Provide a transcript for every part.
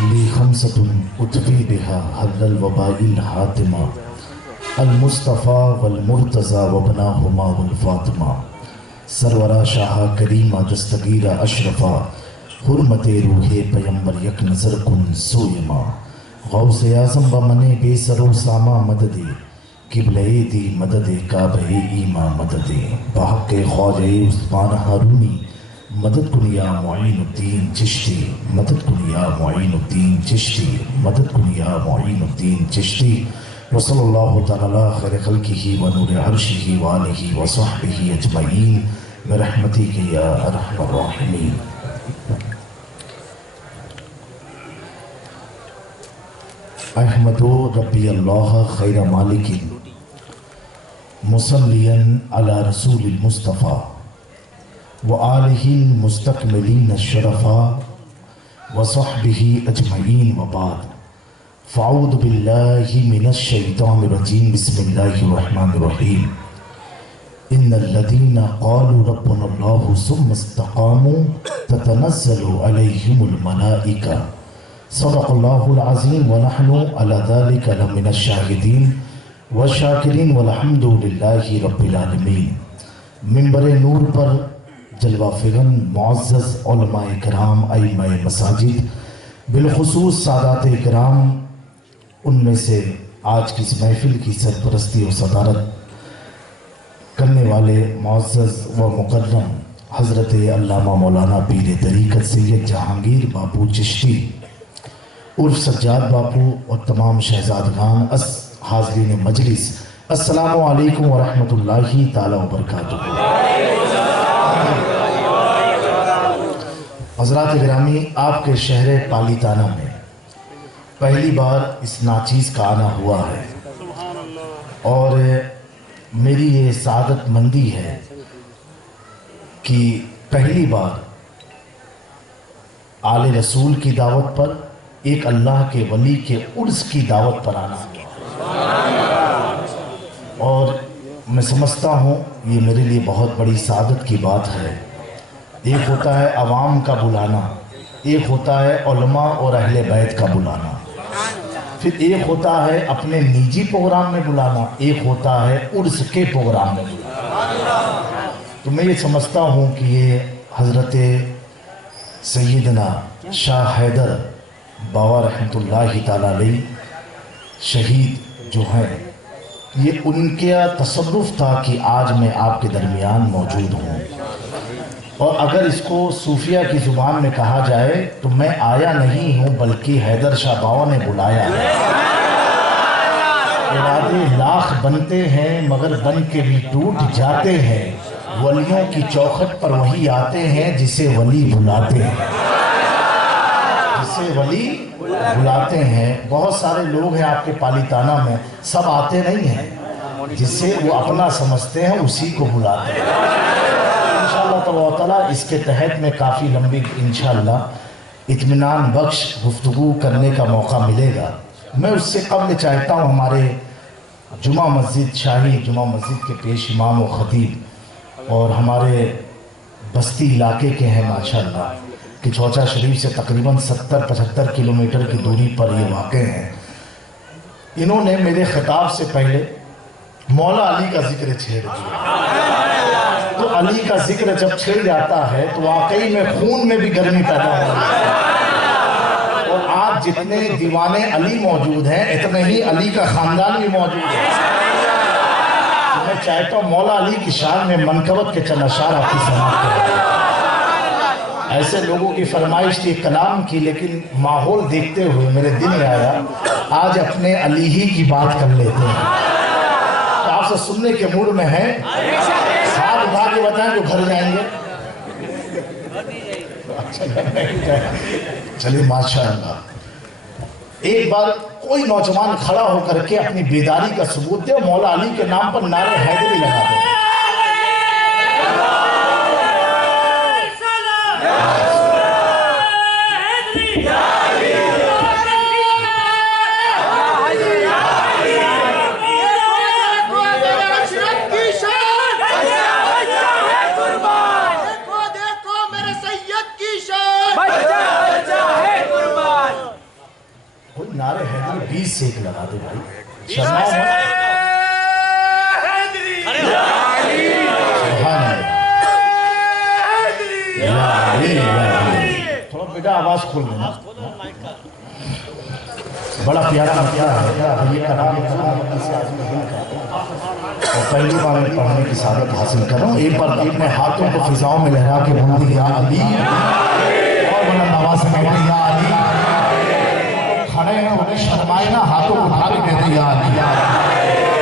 لی خمسة اطفی بها حل الوباء الحاتمہ المصطفیٰ والمرتضی وابناہما والفاطمہ سرورہ شاہ کریمہ دستگیرہ اشرفہ حرمت روح پیمبر یک نظر کن سوئمہ غوث اعظم بمن بے سر و سامہ مدد قبلہ دی مدد کعبہ ایمہ مدد بحق خواجہ عثمان ہارونی مدد کن یا معین الدین چشتی مدد کن یا معین الدین چشتی مدد کن یا معین الدین چشتی وصلی اللہ تعالی خیر خلقہ ونور عرشہ وآلہ وصحبہ اجمعین برحمتک یا ارحم الراحمین۔ احمد ربی اللہ خیر مالک مصلیا علی رسول المصطفیٰ وآلہ المستکملین الشرفاء وصحبہ اجمعین وبعد فاعوذ باللہ من الشیطان الرجیم بسم اللہ الرحمن الرحیم ان الذین قالوا ربنا اللہ ثم استقاموا تتنزل علیہم الملائکہ صدق اللہ العظیم ونحن علی ذلک لمن الشاہدین والشاکرین والحمد للہ رب العالمین۔ منبر نور پر جلوہ فغن معزز علماء کرام ائمہ مساجد بالخصوص سادات کرام، ان میں سے آج کی اس محفل کی سرپرستی و صدارت کرنے والے معزز و مکرم حضرت علامہ مولانا پیر طریقت سید جہانگیر باپو چشتی عرف سجاد باپو اور تمام شہزادگان حاضرین مجلس، السلام علیکم ورحمۃ اللہ تعالی وبرکاتہ۔ حضرات گرامی، آپ کے شہر پالیتانہ میں پہلی بار اس ناچیز کا آنا ہوا ہے اور میری یہ سعادت مندی ہے کہ پہلی بار آل رسول کی دعوت پر ایک اللہ کے ولی کے عرس کی دعوت پر آنا ہوا، اور میں سمجھتا ہوں یہ میرے لیے بہت بڑی سعادت کی بات ہے۔ ایک ہوتا ہے عوام کا بلانا، ایک ہوتا ہے علماء اور اہل بیت کا بلانا، پھر ایک ہوتا ہے اپنے نجی پروگرام میں بلانا، ایک ہوتا ہے عرس کے پروگرام میں بلانا۔ تو میں یہ سمجھتا ہوں کہ یہ حضرت سیدنا شاہ حیدر بابا رحمۃ اللہ تعالی علیہ شہید جو ہیں، یہ ان کا تصرف تھا کہ آج میں آپ کے درمیان موجود ہوں، اور اگر اس کو صوفیہ کی زبان میں کہا جائے تو میں آیا نہیں ہوں بلکہ حیدر شاہ بابا نے بلایا ہے۔ ارادے لاکھ بنتے ہیں مگر بن کے بھی ٹوٹ جاتے ہیں، ولیوں کی چوکھٹ پر وہی آتے ہیں جسے ولی بلاتے ہیں، جسے ولی بلاتے ہیں۔ بہت سارے لوگ ہیں آپ کے پالیتانہ میں، سب آتے نہیں ہیں، جسے وہ اپنا سمجھتے ہیں اسی کو بلاتے ہیں۔ انشاءاللہ تعالیٰ اس کے تحت میں کافی لمبی انشاءاللہ اطمینان بخش گفتگو کرنے کا موقع ملے گا۔ میں اس سے قبل چاہتا ہوں ہمارے جمعہ مسجد شاہی جمعہ مسجد کے پیش امام و خطیب اور ہمارے بستی علاقے کے ہیں ماشاءاللہ، کہ چوچا شریف سے تقریباً 70-75 کلومیٹر کی دوری پر یہ واقع ہیں۔ انہوں نے میرے خطاب سے پہلے مولا علی کا ذکر چھیڑ دیا، تو علی کا ذکر جب چھڑ جاتا ہے تو واقعی میں خون میں بھی گرمی پیدا ہوتی ہے، اور آج جتنے دیوانے علی موجود ہیں اتنے ہی علی کا خاندان بھی موجود ہے۔ تو میں چاہتا ہوں مولا علی کی شان میں منقبت کے چند اشعار آپ کی سماعت کریں۔ ایسے لوگوں کی فرمائش تھی کلام کی، لیکن ماحول دیکھتے ہوئے میرے دل میں آیا آج اپنے علی ہی کی بات کر لیتے ہیں۔ تو آپ سے سننے کے موڈ میں ہیں؟ ہاتھ اٹھا کے بتائیں جو گھر جائیں گے۔ چلیے ماشاءاللہ، ایک بار کوئی نوجوان کھڑا ہو کر کے اپنی بیداری کا ثبوت دے، مولا علی کے نام پر نعرہ حیدری لگا دے۔ نعرے حیدری 20 سے ایک لگا دے بھائی شرماؤ مت تھوڑا بیٹا آواز کھول لینا بڑا پیارا ہے یہ کرام اور پہلی بار میں پڑھنے کی سعادت حاصل کروں ایک بار اپنے ہاتھوں کو فضاؤں میں لہرا کے بندی یا علی اور بلند آواز سے کہتے یا علی کھڑے ہیں انہیں شرمائے نا ہاتھوں کو اٹھا کے کہتے یا علی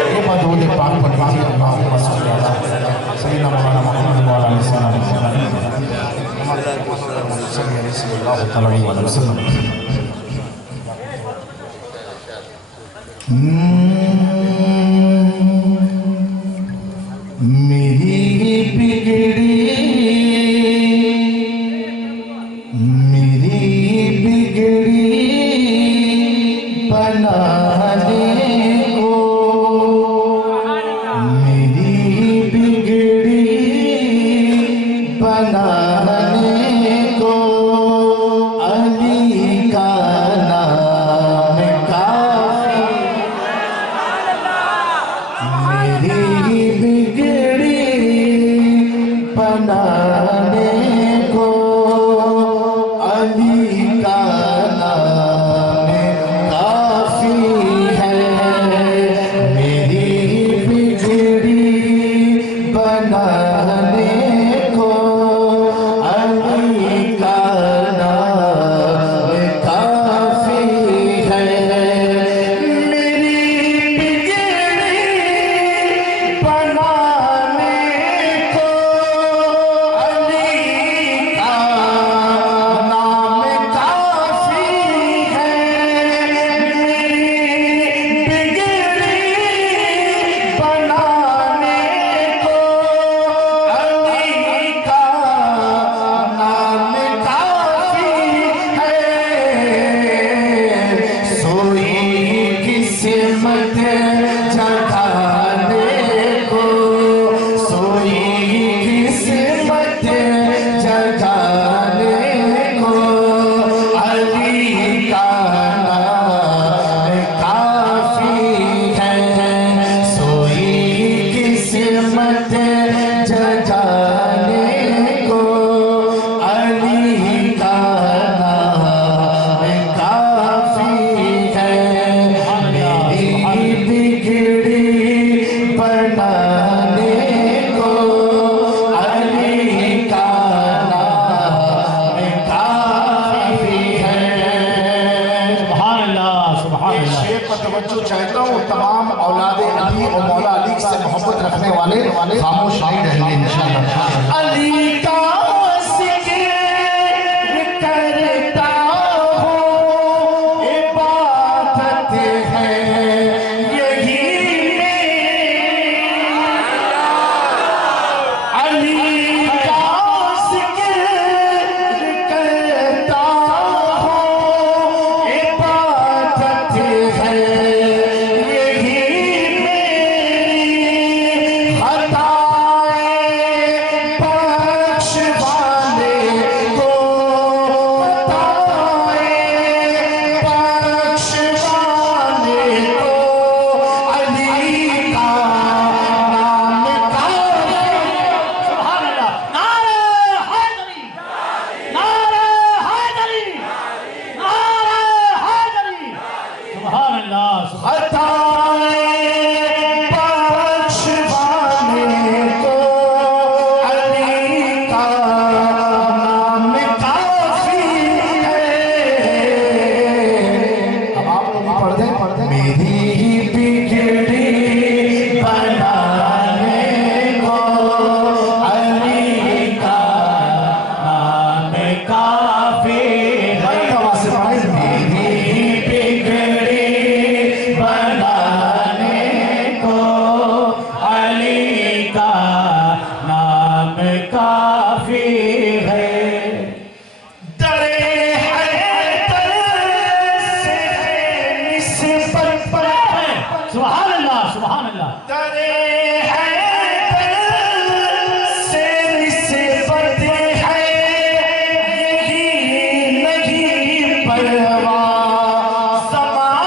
یہ مدعود پاک پڑھ دیجیے اللہم صلی اللہ علیہ وسلم سیدنا مولانا محمد وعلیہ وسلم میری بگڑی بنانے کو میری بگڑی بنانے کو علی کا نام کافی میری بگڑی بنانے کو علی کا نام کافی ہے میری بگڑی بنانے کو علی کا نام کافی ہے میری بگڑی بنانے کو علی کا نام کافی ہے میری بگڑی بنانے کو علی کا نام کافی ہے سوئی قسمت جگانے کو سوئی قسمت جگانے کو علی کا نام کافی ہے سوئی قسمت جگانے کو علی کا نام کافی ہے میری بگڑی بنانے کو علی کا نام کافی ہے سبحان اللہ سبحان ایک اللہ شعر پر توجہ چاہتا ہوں تمام اولاد علی اور مولا علی سے محبت رکھنے والے خاموش نہیں رہیں گے انشاءاللہ علی کا ذکر کرتا ہوں عبادت ہے یہی علی کا ذکر کرتا ہوں عبادت ہے یہی میری خطائیں بخشوانے کو خطائیں بخشوانے کو علی کا نام کافی سبحان اللہ نعرہ حیدری نعرہ حیدری نعرہ حیدری سبحان اللہ خطائیں بخشوانے کو علی کا نام کافی ہے اب آپ لوگ پڑھ دیں میری بگڑی بنانے کو علی کا نام کافی ہے سے پڑھیں میری بگڑی بنانے کو علی کا نام کافی ہے درے حیدر سے نسبت پر سبحان اللہ سبحان اللہ درے حیدر سے نسبت ہے یہی نہیں پرواہ زمانے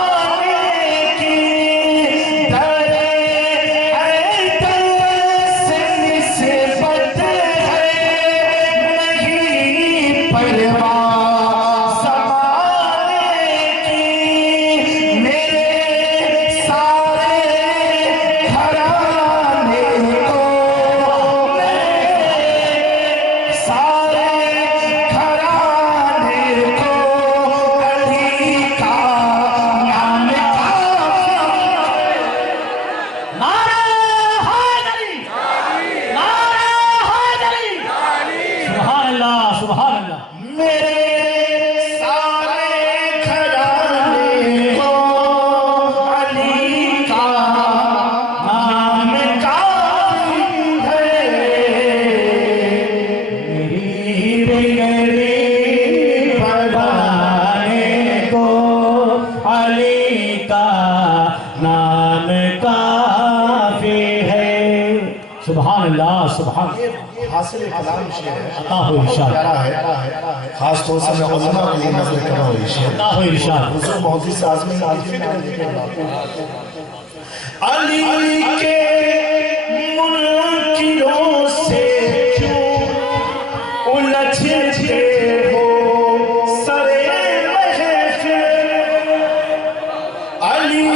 اللہ سبحان یہ حاصل کلام شعر ہے، عطا ہو بہت ارشاد پیارا ہے، خاص طور سے میں علماء کے لیے نظر کر رہا ہوں یہ شعر۔ عطا ہو ارشاد حضور بہت سے آزمی علی کے منکروں سے کیوں الجھتے ہو سرے محفل، علی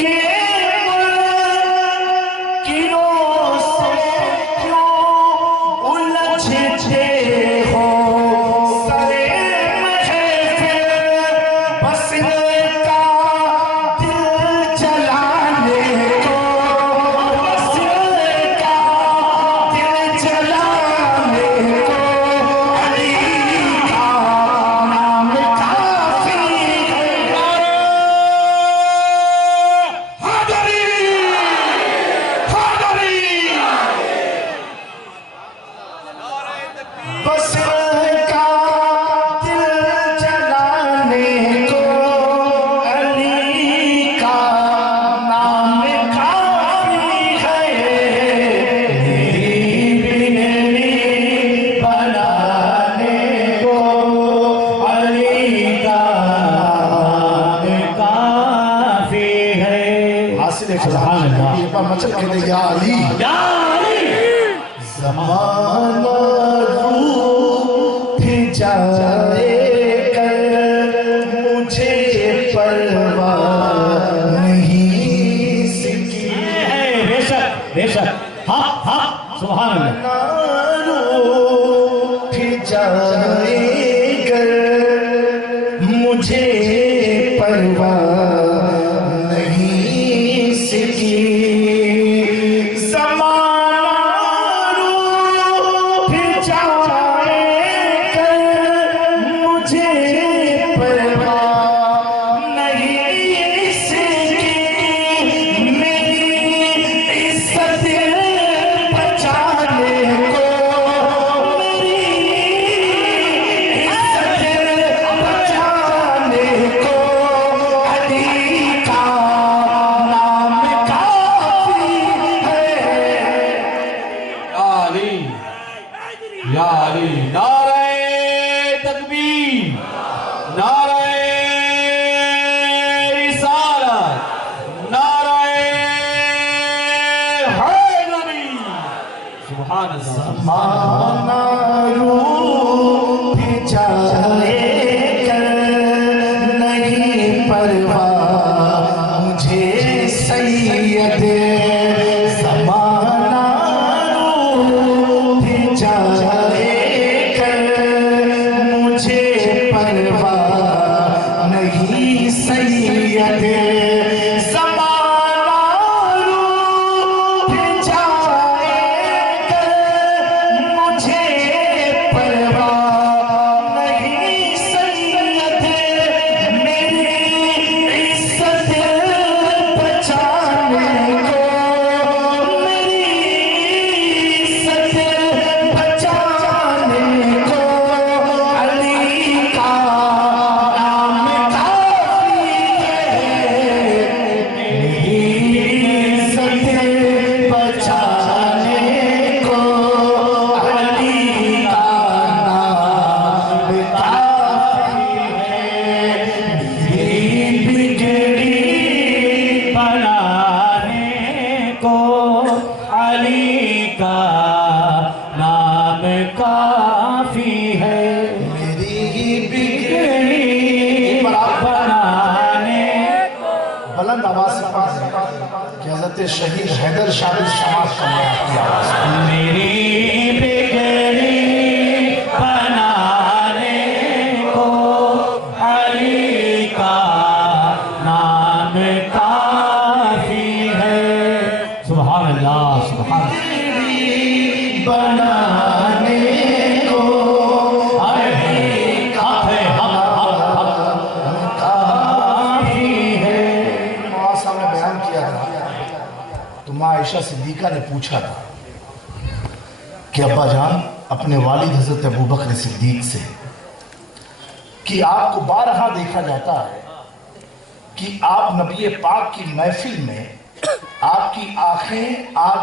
کے منکروں سے کیوں الجھتے ہو سرے محفل، بس کا دل جلانے کو، بس کا دل جلانے کو، علی کا نام کافی ہے۔ حیدری حیدری بس کا دل جلانے کو، علی کا نام کافی ہے، میری بگڑی بنانے کو، علی کا نام کافی ہے۔ حاصل سبحان اللہ۔ ایک بار مچل کے دے یا علی، یا علی زمانہ روح جائے کر مجھے پرواہ نہیں سکی، بے شک بے شک، ہاں ہاں سبحان اللہ۔ روح جائے کر مجھے پرواہ نہیں سکی، زمانہ روح جائے کر مجھے پرواہ نہیں سکی، میری عزت بچانے کو، میری عزت بچانے کو، علی کا نام کافی ہے۔ یا علی یا علی، نعرہ تکبیر، نعرہ رسالت، نعرہ حیدری، سبحان اللہ۔ زمانہ روح جائے کر نہیں پرواہ مجھے سید، زمانہ روح جائے کر مجھے پرواہ نہیں سید، زمانہ روح جائے کر مجھے پرواہ نہیں سید، میری عزت بچانے کو، میری عزت بچانے کو، علی کا نام کافی ہے، میری عزت بچانے کو، علی کا نام کافی ہے، میری بگڑی بنانے کو، علی کا نام کافی ہے، میری بگڑی بنانے بلند آواز سے پاس کہ حضرت شہید حیدر شاہ سماعت کرنے آپ کی آواز میری بگڑی بنانے کو، علی کا نام کافی ہے۔ سبحان اللہ سبحان اللہ۔ بنانے کو، علی کا کافی ہے۔ نواز صاحب نے بیان کیا تھا تو ماں عائشہ صدیقہ نے پوچھا تھا کہ ابا جان اپنے والد حضرت ابوبکر صدیق سے کہ آپ کو بارہا دیکھا جاتا ہے کہ آپ نبی پاک کی محفل میں آپ کی آنکھیں آپ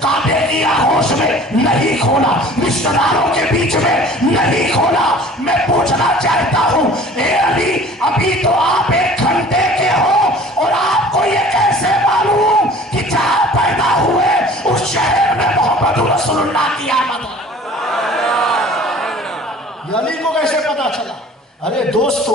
کعبے کی آغوش میں نہیں کھولا, رشتہ داروں کے بیچ میں نہیں کھولا. میں پوچھنا چاہتا ہوں اے علی, ابھی تو آپ 1 گھنٹے کے ہو اور آپ کو یہ کیسے معلوم کہ جہاں پیدا ہوئے اس شہر میں محمد رسول اللہ کی آمد ہے؟ علی کو کیسے پتا چلا؟ ارے دوستو,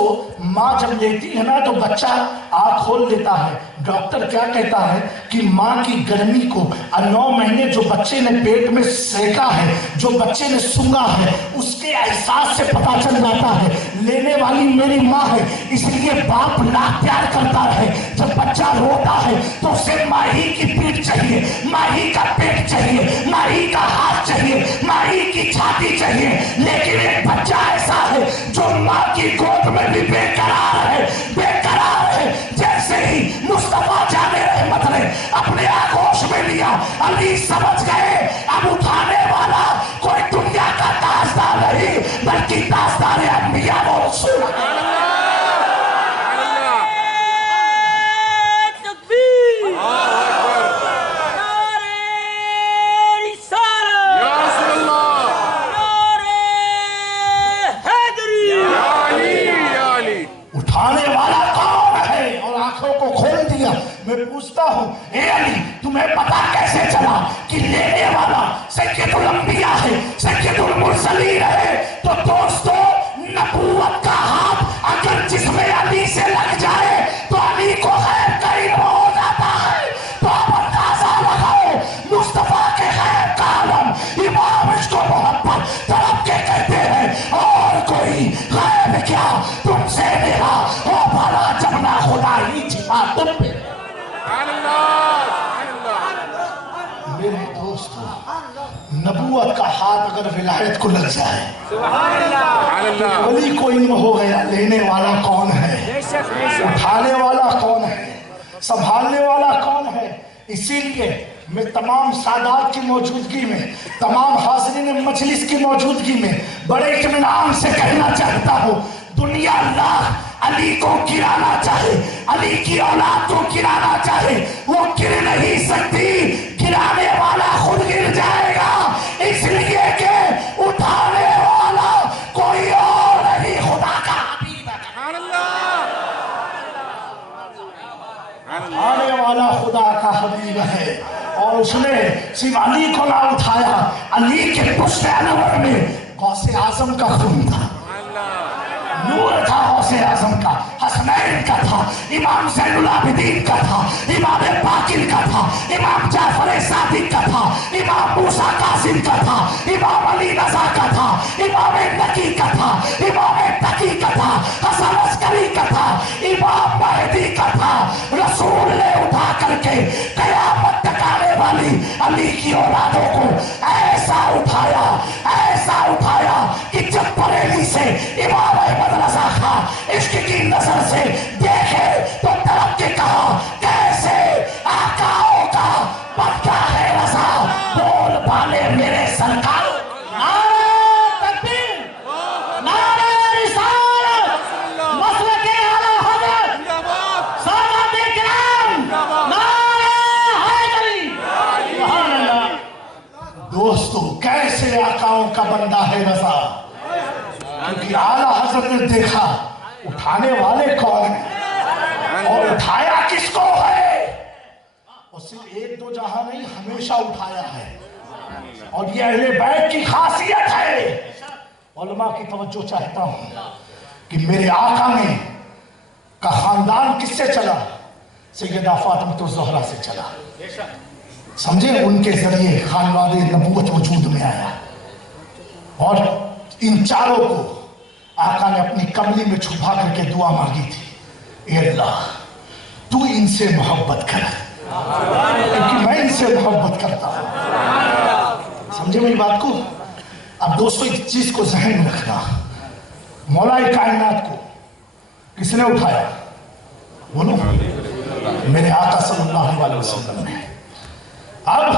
ماں جب لیتی ہے نا تو بچہ آنکھ کھول دیتا ہے. ڈاکٹر کیا کہتا ہے کہ ماں کی گرمی کو 9 مہینے جو بچے نے پیٹ میں سیکا ہے, جو بچے نے سونگا ہے, اس کے احساس سے پتا چل جاتا ہے لینے والی میری ماں ہے. اس لیے باپ لاکھ پیار کرتا ہے. جب بچہ روتا ہے تو اسے ماہی کی پیٹ چاہیے, ماہی کا پیٹ چاہیے, ماہی کا ہاتھ چاہیے, ماہی کی چھاتی چاہیے. لیکن ایک بچہ ایسا ہے جو ماں کی گود میں بھی بے قرار ہے, بے قرار ہے. جیسے ہی مصطفیٰ جان رحمت نے اپنے آغوش میں لیا, علی سمجھ گئے اب اٹھانے والا کوئی دنیا کا تاجدار نہیں بلکہ تاجدار انبیاء و رسول. میں پوچھتا ہوں اے علی, تمہیں پتا کیسے چلا کہ لینے والا سید الانبیاء ہے, سید المرسلین ہے؟ تو دوستو, نبوت کا ہاتھ اگر جسم علی سے لگ جائے تو علی کو غیب قریب ہو جاتا ہے. تو اب اندازہ لگاؤ مصطفیٰ کے غیب کا عالم امام عشق و محبت طرف کے کہتے ہیں, اور کوئی غیب کیا تم سے میرا ہو بھلا جب نہ خدا ہی چھپا تم پہ. میرے دوستو, نبوت کا ہاتھ اگر ولایت کو لگ جائے, ولی کو علم ہو گیا لینے والا کون ہے, اٹھانے والا کون ہے, سنبھالنے والا کون ہے. اسی لیے میں تمام سادات کی موجودگی میں, تمام حاضرین مجلس کی موجودگی میں بڑے اطمینان سے کہنا چاہتا ہوں, دنیا اللہ علی کو گرانا چاہے, علی کی اولاد کو گرانا چاہے, وہ گر نہیں سکتی. گرانے والا خود گر جائے گا, اس لیے کہ اٹھانے والا کوئی اور نہیں, خدا کا حبیب ہے. اٹھانے والا خدا کا حبیب ہے. اور اس نے صرف علی کو نہ اٹھایا, علی کے پشت انور میں غوث اعظم کا خون تھا, نور تھا غوث اعظم کا, حسنین کا تھا, امام زین العابدین کا تھا, امام باقر کا تھا, امام جعفر صادق کا تھا, امام موسیٰ قاسم کا تھا, امام علی رضا کا تھا, امام نقی کا تھا, امام تقی کا تھا, حسن عسکری کا تھا, امام مہدی کا تھا. رسول نے اٹھا کر کے قیامت تک آنے والی علی کی اولادوں کو ایسا اٹھایا, ایسا اٹھایا کہ جب بریلی سے امام احمد رضا خان عشق کی نظر سے دیکھے تو طرف کے کہا, کیسے آقاؤں کا پتہ ہے رضا, بول پالے میرے سرکار. نعرہ تکبیر, نعرہ رسالت, مسلک اعلی حضرت, سادات کرام, نعرہ حیدری. سبحان اللہ. دوستو, کیسے آقاؤں کا بندہ ہے رضا, کیونکہ اعلیٰ حضرت نے دیکھا اٹھانے والے کون ہیں اور اٹھایا کس کو ہے. اور صرف 1-2 جہاں نہیں, ہمیشہ اٹھایا ہے. اور یہ اہل بیت کی خاصیت ہے. علماء کی توجہ چاہتا ہوں کہ میرے آقا نے کا خاندان کس سے چلا, سیدہ فاطمہ الزہرا سے چلا. سمجھے, ان کے ذریعے خاندان نبوت وجود میں آیا. اور ان چاروں کو آقا نے اپنی کملی میں چھپا کر کے دعا مانگی تھی, اے اللہ تو ان سے محبت کر, کیونکہ میں ان سے محبت کرتا ہوں. سمجھے میری بات کو؟ اب دوستو ایک چیز کو ذہن میں رکھنا, مولا کائنات کو کس نے اٹھایا؟ بولو, میرے آقا صلی اللہ علیہ وسلم نے. اب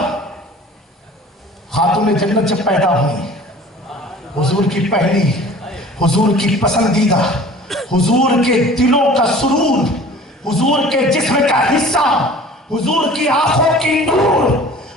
خاتون جنت جب پیدا ہوئی, حضور کی پہلی, حضور کی پسندیدہ, حضور کے دلوں کا سرور, حضور کے جسم کا حصہ, حضور کی آنکھوں کی نور,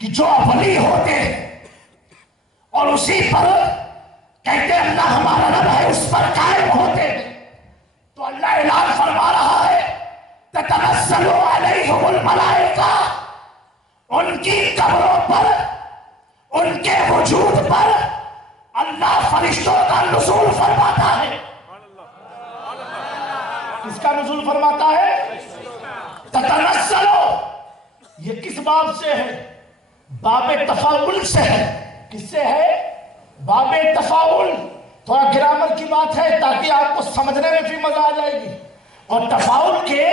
کہ جو ولی ہوتے اور اسی پر کہتے اللہ ہمارا رب ہے اس پر قائم ہوتے تو اللہ اعلان فرما رہا ہے تتنزل علیہم الملائکہ، ان کی قبروں پر، ان کے وجود پر اللہ فرشتوں کا نزول فرماتا ہے۔ کس کا نزول فرماتا ہے؟ تتنزل، یہ کس باب سے ہے؟ باب تفاعل سے ہے۔ کس سے ہے؟ باب تفاعل۔ تھوڑا گرامر کی بات ہے تاکہ آپ کو سمجھنے میں بھی مزہ آ جائے گی۔ اور تفاعل کے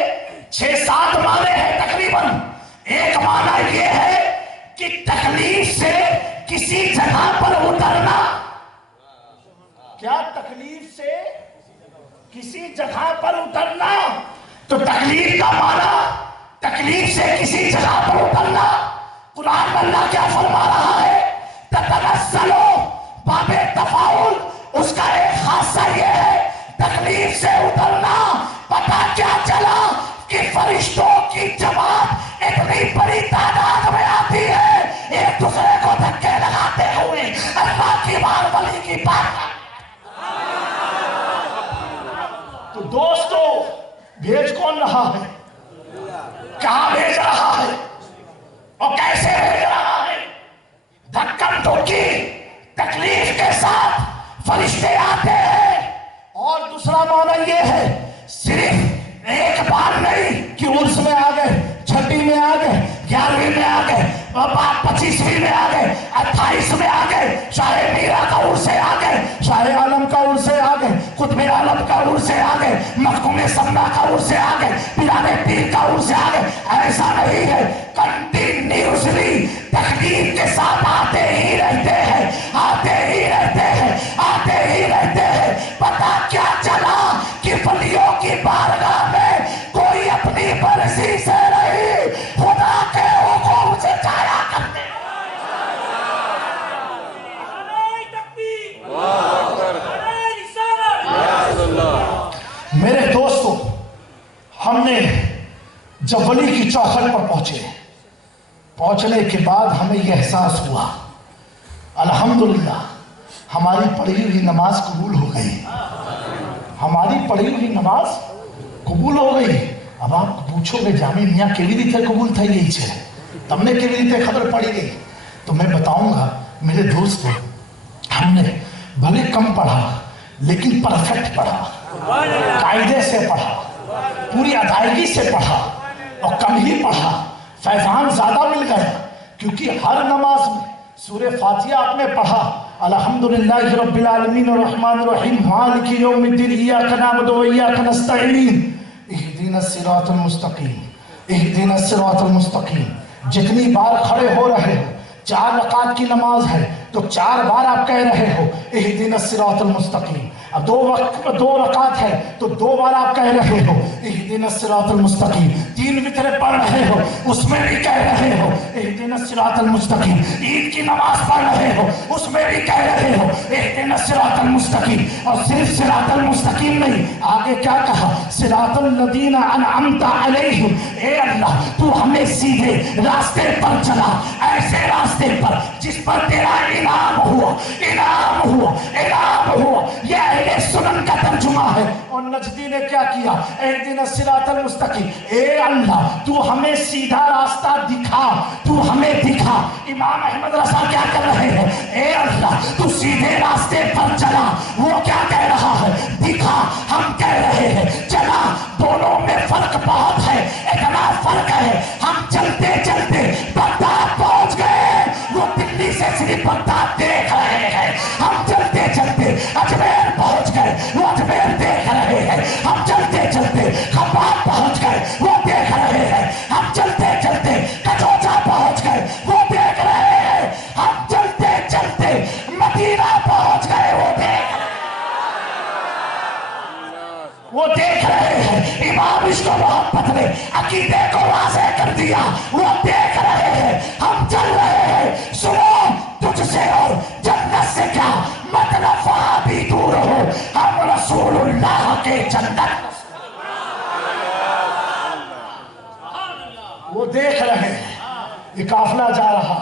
6-7 معنی ہیں تقریباً۔ ایک معنی یہ ہے کہ تکلیف سے کسی جگہ پر اترنا۔ کیا؟ تکلیف سے کسی جگہ پر اترنا۔ تو تکلیف کا معنی تکلیف سے کسی جگہ پر اترنا۔ قرآن میں اللہ کیا فرما رہا ہے؟ تتنزل، باب تفاعل، اس کا ایک خاصہ یہ ہے تکلیف سے اترنا۔ پتہ کیا چلا کہ فرشتوں کی جماعت اتنی بڑی تعداد میں آتی ہے، ایک دوسرے کو دھکے لگاتے ہوئے اللہ کی بار ولی کی بات۔ تو دوستو، بھیج کون رہا ہے؟ کہاں بھیج رہا ہے اور کیسے بھیج رہا ہے؟ دھکم دھوکی تکلیف کے ساتھ فرشتے آتے ہیں۔ اور دوسرا معنی یہ ہے صرف ایک بار نہیں کہ عرس میں آ گئے، چھٹی میں آ گئے، 11ویں میں آ گئے، 25ویں میں آ گئے، 28 میں آ گئے، شاہ میرا کا عرس آ گئے، شاہ عالم کا عرس آ گئے، قطب عالم کا عرس آ گئے، مخدوم سمنا کا عرس آ گئے، پیرانے پیر کا عرس آ گئے۔ ایسا نہیں ہے، کنٹینیوسلی تکلیف کے ساتھ آتے ہی رہتے ہیں، آتے ہی رہتے ہیں، آتے ہی رہتے ہیں۔ پتہ کیا چلا کہ ولیوں کی بارگاہ میں کوئی اپنی مرضی سے نہیں، خدا کے حکم سے جایا کرتے۔ میرے دوستو، ہم نے جب ولی کی چوکھٹ پر پہنچنے کے بعد ہمیں یہ احساس ہوا الحمدللہ ہماری پڑھی ہوئی نماز قبول ہو گئی، ہماری پڑھی ہوئی نماز قبول ہو گئی۔ اب آپ پوچھو گے جامع میاں کیوی ریتے قبول تھا یہی چھے تم نے کیوی ریتے خبر پڑھی گئی؟ تو میں بتاؤں گا میرے دوستو، ہم نے بھلے کم پڑھا لیکن پرفیکٹ پڑھا، قاعدے سے پڑھا، پوری ادائیگی سے پڑھا، اور کم ہی پڑھا، فیضان زیادہ مل گیا، کیونکہ ہر نماز میں سورہ فاتحہ آپ نے پڑھا، الحمدللہ رب العالمین الرحمن الرحیم مالک یوم الدین ایاک نعبد و ایاک نستعین اہدنا الصراط المستقیم اہدنا الصراط المستقیم۔ جتنی بار کھڑے ہو رہے ہو، 4 رکعت کی نماز ہے تو 4 بار آپ کہہ رہے ہو اہدنا الصراط المستقیم۔ اب 2 رکعت ہے تو 2 بار آپ کہہ رہے ہو اہدنا الصراط المستقیم۔ 3 وتر پڑھ رہے ہو اس میں بھی کہہ رہے ہو اہدنا الصراط المستقیم۔ عید کی نماز پڑھ رہے ہو اس میں بھی کہہ رہے ہو اہدنا الصراط المستقیم۔ اور صرف صراط المستقیم نہیں، آگے کیا کہا؟ صراط الذین انعمت علیہم، اے اللہ تو ہمیں سیدھے راستے پر چلا، ایسے راستے پر جس پر تیرا انعام ہوا، انعام ہوا، انعام ہوا۔ یہ اہل سنن کا ترجمہ ہے۔ اور نجدی نے کیا کیا؟ اہدنا الصراط المستقیم، اے اللہ تو ہمیں سیدھا راستہ دکھا، تو ہمیں دکھا۔ امام احمد رضا کیا کر رہے ہیں؟ اے اللہ تو سیدھے راستے پر چلا، وہ کیا کہہ رہا ہے؟ دکھا۔ ہم کہہ رہے ہیں چلا، دونوں میں فرق بہت ہے، اتنا فرق ہے ہم چلتے چلتے بغداد پہنچ گئے، وہ دلی سے صرف بغداد دیکھ رہے ہیں۔ ہم چلتے چلتے اجمیر پہنچ گئے، وہ اجمیر دیکھ رہے ہیں۔ ہم چلتے چلتے خباب پہنچ گئے، وہ دیکھ رہے ہیں۔ ہم چلتے چلتے کچوچا پہنچ گئے، وہ دیکھ رہے ہیں۔ ہم چلتے چلتے مدینہ پہنچ گئے، وہ دیکھ رہے ہیں۔ امام اس کو بہت پتلے عقیدے کو واضح کر دیا، وہ دیکھ رہے ہیں۔ ہم چل رہے ہیں، سنو تجھ سے اور جنت سے کیا مطلب، وہاں بھی دور ہو، ہم رسول اللہ کے جنت۔ وہ دیکھ رہے ہیں، یہ قافلہ جا رہا ہے،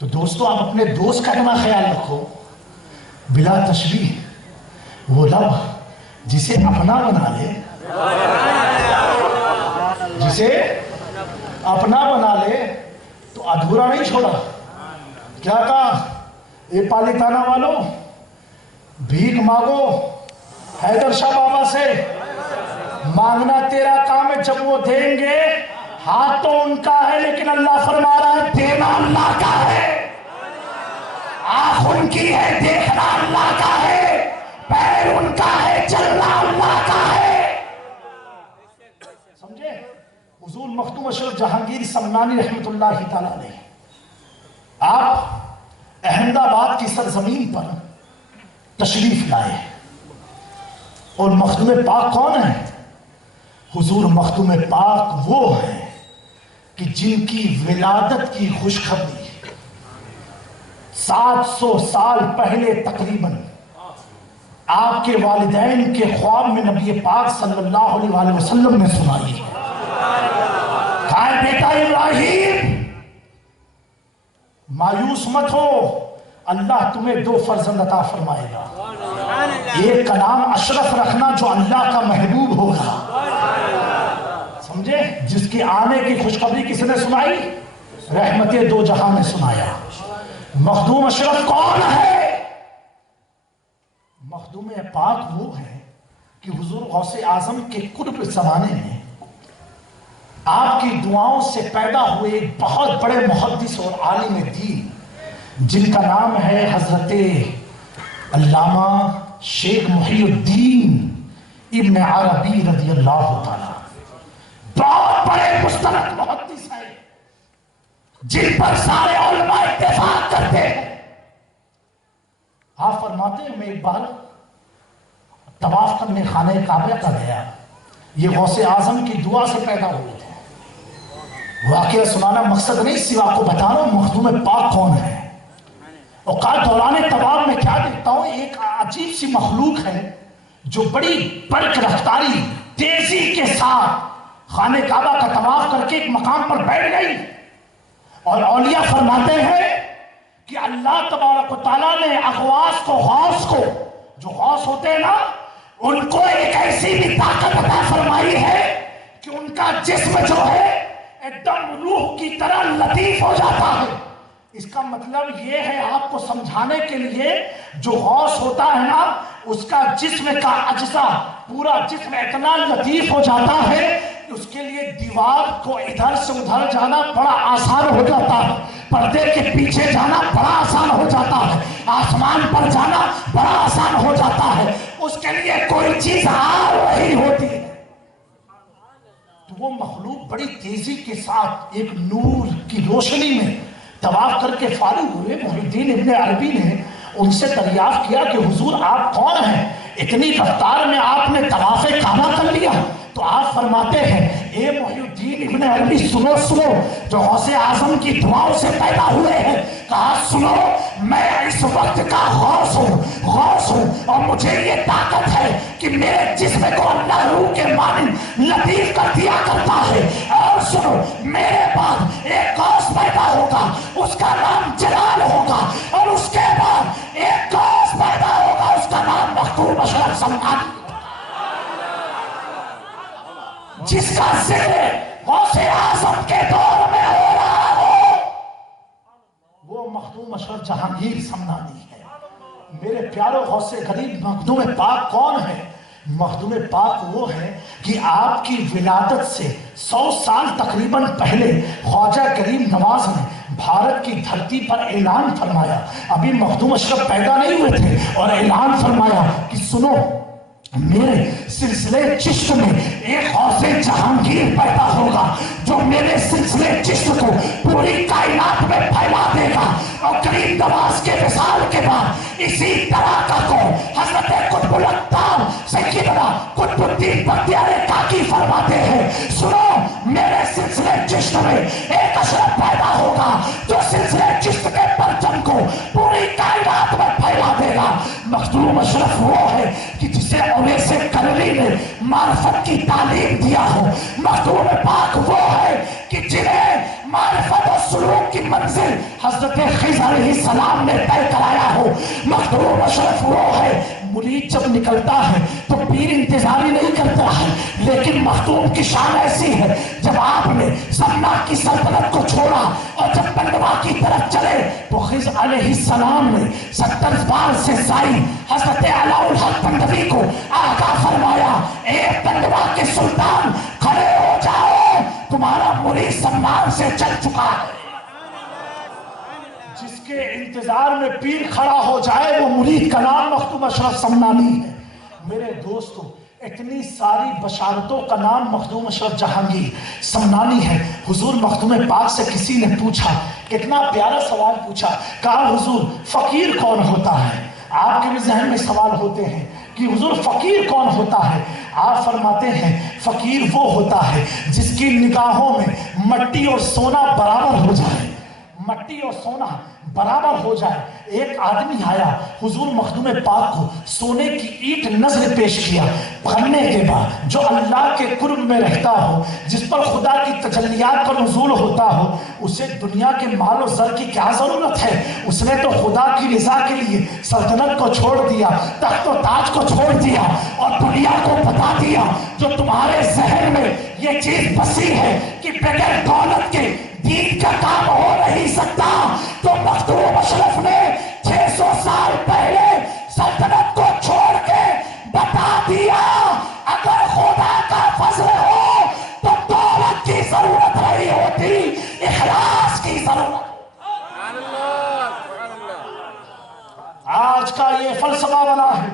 تو دوستو آپ اپنے دوست کا اتنا خیال رکھو بلا تشبیہ، وہ لب جسے اپنا بنا لے، جسے اپنا بنا لے تو ادھورا نہیں چھوڑا. کیا کہا؟ اے پالیتانہ والوں، بھیک مانگو حیدر شاہ بابا سے، مانگنا تیرا کام ہے، جب وہ دیں گے ہاتھ تو ان کا ہے لیکن اللہ فرما رہا ہے دینا اللہ کا ہے، آنکھ ان کی ہے دیکھنا اللہ کا ہے، پیر ان کا ہے چلنا اللہ کا ہے. سمجھے؟ حضور مختوم اشرف جہانگیر سمنانی رحمت اللہ تعالیٰ علیہ آپ احمد آباد کی سرزمین پر تشریف لائے. اور مخدوم پاک کون ہے؟ حضور مخدوم پاک وہ ہیں کہ جن کی ولادت کی خوشخبری 700 سال پہلے تقریباً آپ کے والدین کے خواب میں نبی پاک صلی اللہ علیہ وآلہ وسلم نے سنائی. کہا ہے بیٹا ابراہیم مایوس مت ہو، اللہ تمہیں 2 فرزند عطا فرمائے گا. ایک کا نام اشرف رکھنا جو اللہ کا محبوب ہوگا. سمجھے؟ جس کے آنے کی خوشخبری کس نے سنائی؟ رحمت 2 جہاں نے سنایا. مخدوم اشرف کون ہے؟ مخدوم پاک وہ ہے کہ حضور غوث اعظم کے قرب زمانے میں آپ کی دعاؤں سے پیدا ہوئے ایک بہت بڑے محدث اور عالم دین جن کا نام ہے حضرت علامہ شیخ محی الدین ابن عربی رضی اللہ تعالیٰ، بہت بڑے مستند محدث ہیں جن پر سارے علماء اتفاق کرتے ہیں. آپ فرماتے ہیں میں ایک بار طواف کرنے خانہ کعبہ کا گیا، یہ غوث اعظم کی دعا سے پیدا ہوئے تھے. واقعہ سنانا مقصد نہیں، سوا کو بتا رہا ہوں مخدوم پاک کون ہے. اور کہا دوران طواف میں کیا دیکھتا ہوں، ایک عجیب سی مخلوق ہے جو بڑی برق رفتاری تیزی کے ساتھ خانہ کعبہ کا طواف کر کے ایک مقام پر بیٹھ گئی. اور اولیاء فرماتے ہیں کہ اللہ تبارک و تعالیٰ نے اغواث کو، غوث کو، جو غوث ہوتے ہیں نا، ان کو ایک ایسی بھی طاقت عطا فرمائی ہے کہ ان کا جسم جو ہے ایک دم روح کی طرح لطیف ہو جاتا ہے. اس کا مطلب یہ ہے آپ کو سمجھانے کے لیے، جو غوث ہوتا ہے نا اس کا جسم کا اجزا، پورا جسم اتنا لطیف ہو جاتا ہے کہ اس کے لیے دیوار کو ادھر سے ادھر جانا بڑا آسان ہو جاتا ہے، پردے کے پیچھے جانا بڑا آسان ہو جاتا ہے، آسمان پر جانا بڑا آسان ہو جاتا ہے. اس کے لیے کوئی چیز آ رہی ہوتی ہے. تو وہ مخلوق بڑی تیزی کے ساتھ ایک نور کی روشنی میں طواف کر کے فارغ ہوئے. محی الدین ابن عربی نے ان سے دریافت کیا کہ حضور آپ کون ہیں، اتنی رفتار میں آپ نے طواف کعبہ کر لیا؟ تو آپ فرماتے ہیں اے محی الدین ابن عربی سنو سنو، جو غوث اعظم کی دعاؤں سے پیدا ہوئے ہیں. کہا سنو، میں اس وقت کا غوث ہوں اور مجھے یہ طاقت ہے کہ میرے جسم کو اللہ روح کے مانند لطیف کر دیا کرتا ہے. اور سنو، میرے بعد ایک غوث پیدا ہوگا، اس کا نام جلال ہوگا، اور اس کے بعد ایک غوث پیدا ہوگا، اس کا نام مخدوم اشرف سمنانی، جس کا ذکر غوث اعظم کے دور میں ہو رہا ہو. وہ مخدوم اشرف جہانگیر سمنانی ہے. میرے پیارو غوث غریب مخدوم پاک کون ہے؟ مخدوم پاک وہ ہے کہ آپ کی ولادت سے 100 سال تقریباً پہلے خواجہ کریم نواز نے بھارت کی دھرتی پر اعلان فرمایا. ابھی مخدوم اشرف پیدا نہیں ہوئے تھے، اور اعلان فرمایا کہ سنو، میرے سلسلے چشت میں ایک غوث جہانگیر پیدا ہوگا جو میرے سلسلے چشت کو پوری کائنات میں پھیلا دے گا. اور کریم نواز کے وصال کے بعد اسی طرح کا کو حضرت قطب الاقطاب سیدنا قطب الدین بختیار کاکی فرماتے ہیں، سنو، میرے سلسلے چشت میں ایک اشرف پیدا ہوگا جو سلسلے چشت کے پرچم کو پوری کائنات میں پھیلا دے گا. مخدوم اشرف وہ ہے کہ جسے اویس کرنی نے معرفت کی تعلیم دیا ہو. مخدوم پاک وہ ہے کہ جنہیں معرفت و سلوک کی منزل حضرت خضر علیہ السلام نے طے کرایا ہو. مخدوم اشرف وہ ہے مرید جب نکلتا ہے تو پیر انتظاری نہیں کرتا ہے، لیکن مخدوم کی شان ایسی ہے جب آپ نے سمنا کی سلطنت کو چھوڑا اور جب پنڈوا کی طرف چلے تو خضر علیہ السلام نے 70 بار سے زائد حضرت علاء الحق پنڈوی کو آگاہ فرمایا، اے پنڈوا کے سلطان کھڑے ہو جاؤ، تمہارا مرید سمنان سے چل چکا ہے. جس کے انتظار میں پیر کھڑا ہو جائے وہ مرید کا نام مخدوم اشرف سمنانی ہے. میرے دوستو اتنی ساری بشارتوں کا نام مخدوم اشرف جہانگیر سمنانی ہے. حضور مخدوم پاک سے کسی نے پوچھا، کتنا پیارا سوال پوچھا، کہا حضور فقیر کون ہوتا ہے؟ آپ کے بھی ذہن میں سوال ہوتے ہیں کہ حضور فقیر کون ہوتا ہے؟ آپ فرماتے ہیں فقیر وہ ہوتا ہے جس کی نگاہوں میں مٹی اور سونا برابر ہو جائے، مٹی اور سونا برابر ہو جائے. ایک آدمی آیا حضور مخدوم پاک کو سونے کی اینٹ نظر پیش کیا، بننے کے بعد جو اللہ کے قرب میں رہتا ہو، جس پر خدا کی تجلیات کا نزول ہوتا ہو، اسے دنیا کے مال و زر کی کیا ضرورت ہے؟ اس نے تو خدا کی رضا کے لیے سلطنت کو چھوڑ دیا، تخت و تاج کو چھوڑ دیا اور دنیا کو بتا دیا جو تمہارے ذہن میں یہ چیز بسی ہے کہ بغیر دولت کے دین کا کام ہو نہیں سکتا. تو مخدوم اشرف نے 600 سال پہلے سلطنت کو چھوڑ کے بتا دیا اگر خدا کا فضل ہو تو دولت کی ضرورت نہیں ہوتی، اخلاص کی ضرورت. آج کا یہ فلسفہ بنا ہے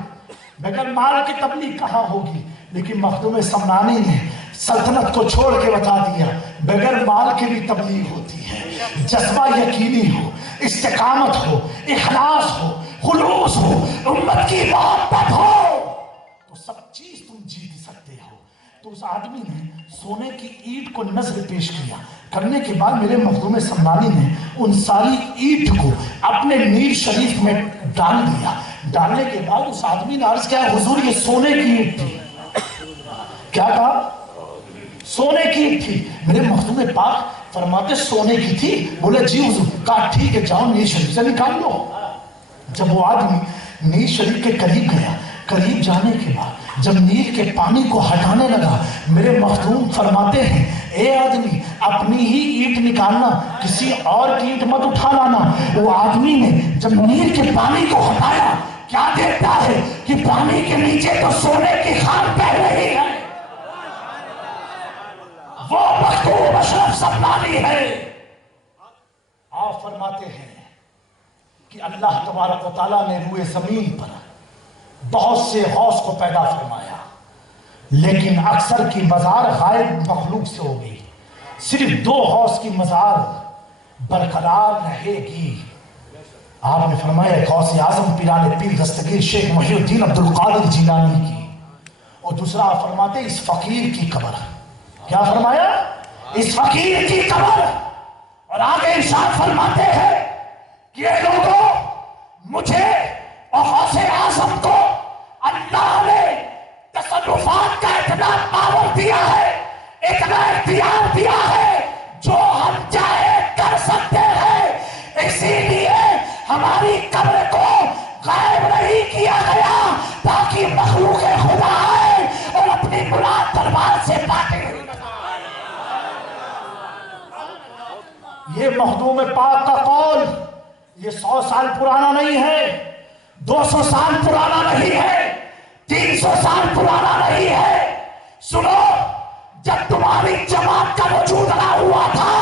بغیر مال کی تبلیغ کہاں ہوگی، لیکن مخدوم سمنانی نے سلطنت کو چھوڑ کے بتا دیا بغیر مال کے بھی تبلیغ ہوتی ہے. جذبہ یقینی ہو، استقامت ہو، اخلاص ہو، خلوص ہو، امت کی محبت ہو تو سب چیز تم جیت سکتے ہو. تو اس آدمی نے سونے کی اینٹ کو نظر پیش کیا، کرنے کے بعد میرے مخدوم سمنانی نے ان ساری اینٹ کو اپنے میر شریف میں ڈال دیا. ڈالنے کے بعد اس آدمی نے عرض کیا حضور یہ سونے کی اینٹ تھی. کیا کہا؟ سونے کی اینٹ تھی. میرے مخدوم پاک فرماتے سونے کی تھی؟ بولے جی حضور. کہا ٹھیک ہے جاؤ نیر شریف سے نکال لو. جب وہ آدمی نیر شریف کے قریب گیا، قریب جانے کے بعد جب نیر کے پانی کو ہٹانے لگا، میرے مخدوم فرماتے ہیں اے آدمی اپنی ہی اینٹ نکالنا، کسی اور کی اینٹ مت اٹھا لانا. وہ آدمی نے جب نیر کے پانی کو ہٹایا کیا دیکھتا ہے کہ پانی کے نیچے تو سونے کی خان بہ رہی ہے. وہ مخدوم اشرف سمنانی ہے. آپ فرماتے ہیں کہ اللہ تبارک و تعالیٰ نے روئے زمین پر بہت سے غوث کو پیدا فرمایا، لیکن اکثر کی مزار غائب مخلوق سے ہو گئی. صرف 2 غوث کی مزار برقرار رہے گی. آپ نے فرمایا غوث اعظم پیران پیر دستگیر شیخ محی الدین عبد القادر جیلانی کی، اور دوسرا آپ فرماتے اس فقیر کی قبر. کیا فرمایا؟ اس فقیر کی قبر. اور آگے ارشاد فرماتے ہیں کہ اے لوگوں مجھے اور غوث اعظم کو اللہ نے تصرفات کا اتنا پاور دیا ہے، اتنا اختیار دیا ہے جو ہم چاہے کر سکتے ہیں. اسی لیے ہماری قبر کو غائب نہیں کیا گیا تاکہ مخلوق خدا آئے اور اپنی مراد دربار سے باتیں. یہ مخدوم پاک کا قول یہ 100 سال پرانا نہیں ہے، 200 سال پرانا نہیں ہے، 300 سال پرانا نہیں ہے. سنو، جب تمہاری جماعت کا وجود نہ ہوا تھا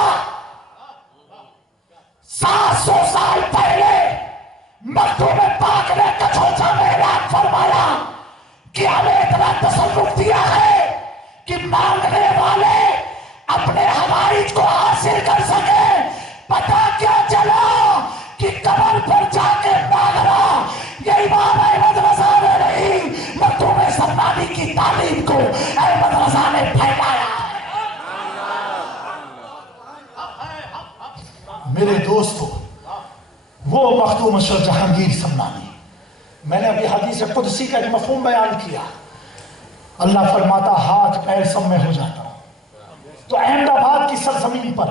700 سال پہلے مخدوم پاک نے کچھوچا میں اعلان فرمایا کہ ہمیں اتنا تصرف دیا ہے کہ مانگنے والے اپنے حوائج کو حاصل کر سکے. پتہ کیا چلا کہ قبر پر جا کے مانگنا یہ امام احمد رضا نے نہیں، مخدوم سمنانی کی تعلیم کو احمد رضا نے پھیلایا. میرے دوستو وہ مخدوم اشرف جہانگیر سمنانی، میں نے ابھی حدیث قدسی کا ایک مفہوم بیان کیا. اللہ فرماتا ہاتھ پیر سب میں ہو جاتا ہوں. تو احمد آباد کی سرزمین پر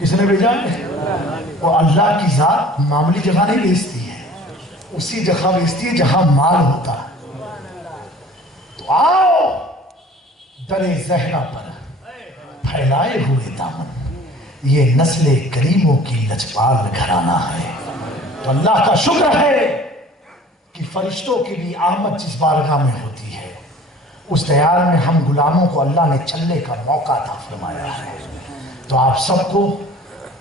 کس نے بھیجا ہے؟ وہ اللہ کی ذات معمولی جگہ نہیں بھیجتی ہے، اسی جگہ بھیجتی ہے جہاں مال ہوتا ہے۔ تو آؤ درِ زہرا پر پھیلائے ہوئے دامن، یہ نسل کریموں کی لجپال گھرانہ ہے۔ تو اللہ کا شکر ہے کہ فرشتوں کی بھی آمد جس بارگاہ میں ہوتی ہے، اس دیار میں ہم غلاموں کو اللہ نے چلنے کا موقع عطا فرمایا ہے۔ تو آپ سب کو